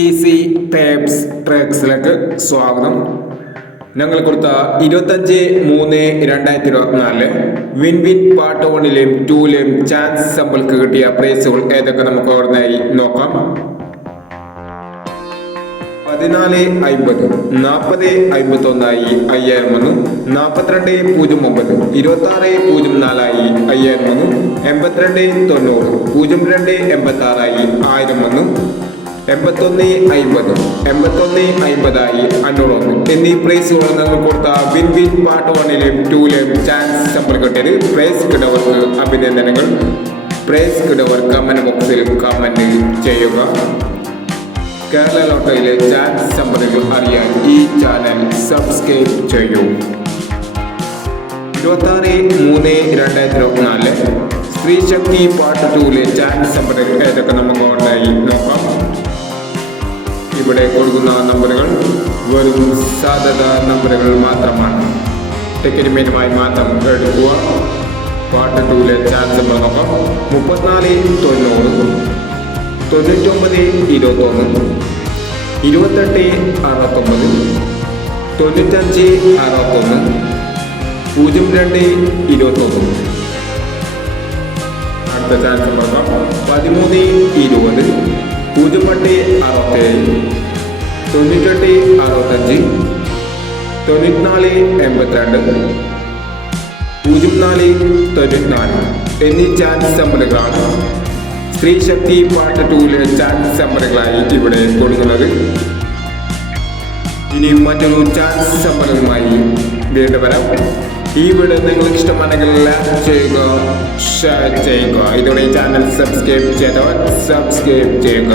Easy tapes ട്രാക്സിലേക്ക് സ്വാഗതം. ഞങ്ങൾ കൊടുത്ത 25/3/2024 വിൻ വിൻ പാർട്ട് 1ലെയും 2ലെയും ചാൻസ് സമ്പൾക്ക് കിട്ടിയ പ്രൈസുകൾ ഏതൊക്കെ നമുക്ക് ഓർമ്മയായി നോക്കാം. 14.50, 40.51 5000 വന്നു. 42.09, 26.04 5000 വന്നു. 82.90, 02.86 1000 വന്നു. 81.50, 500 എന്നീ പ്രൈസുകൾ നിങ്ങൾ കൊടുത്ത വിൻ വിൻ പാർട്ട് 1ലെയും 2ലെയും ചാൻസ് സമ്പൾ കിട്ടിയത്. പ്രൈസ് കിട്ടവർക്ക് അഭിനന്ദനങ്ങൾ. പ്രൈസ് കിട്ടവർ കമന്റ് ബോക്സിൽ കമന്റ് ചെയ്യുക. കേരള ലോട്ടറിയിലെ ചാൻസ് സമ്പത്തുകൾ അറിയാൻ ഈ ചാനൽ സബ്സ്ക്രൈബ് ചെയ്യൂ. 26/3/2024 സ്ത്രീ ശക്തി പാർട്ട് 2ലെ ചാൻസ് സമ്പത്തുകൾ ഏതൊക്കെ നമുക്ക് ഓൺലൈൻ നോക്കാം. ഇവിടെ കൊടുക്കുന്ന നമ്പറുകൾ വെറും സാധ്യത നമ്പറുകൾ മാത്രമാണ്. ടിക്കറ്റ് മാത്രം എടുക്കുക. പാർട്ട് 2ലെ ചാൻസ് നമ്പർ നോക്കാം. 34.90, 99.21, 28.69, 95.61, 02.21. അടുത്ത ചാൻസ് നോക്കാം. 13.20, 08.67, 98.65, 94.82, 04.94 എന്നീ ചാൻസ് നമ്പറുകളാണ് സ്ത്രീ ശക്തി പാർട്ട് 2ലെ ചാൻസ് നമ്പറുകളായി ഇവിടെ കൊടുക്കുന്നത്. ഇനി മറ്റൊരു ചാൻസ് നമ്പറുമായി വീണ്ടും വരാം. ഈ വീഡിയോ നിങ്ങൾക്ക് ഇഷ്ടമാണെങ്കിൽ ലൈക്ക് ചെയ്യുക, ഷെയർ ചെയ്യുക. ഇതോടെ ചാനൽ സബ്സ്ക്രൈബ് ചെയ്തവർ സബ്സ്ക്രൈബ് ചെയ്യുക.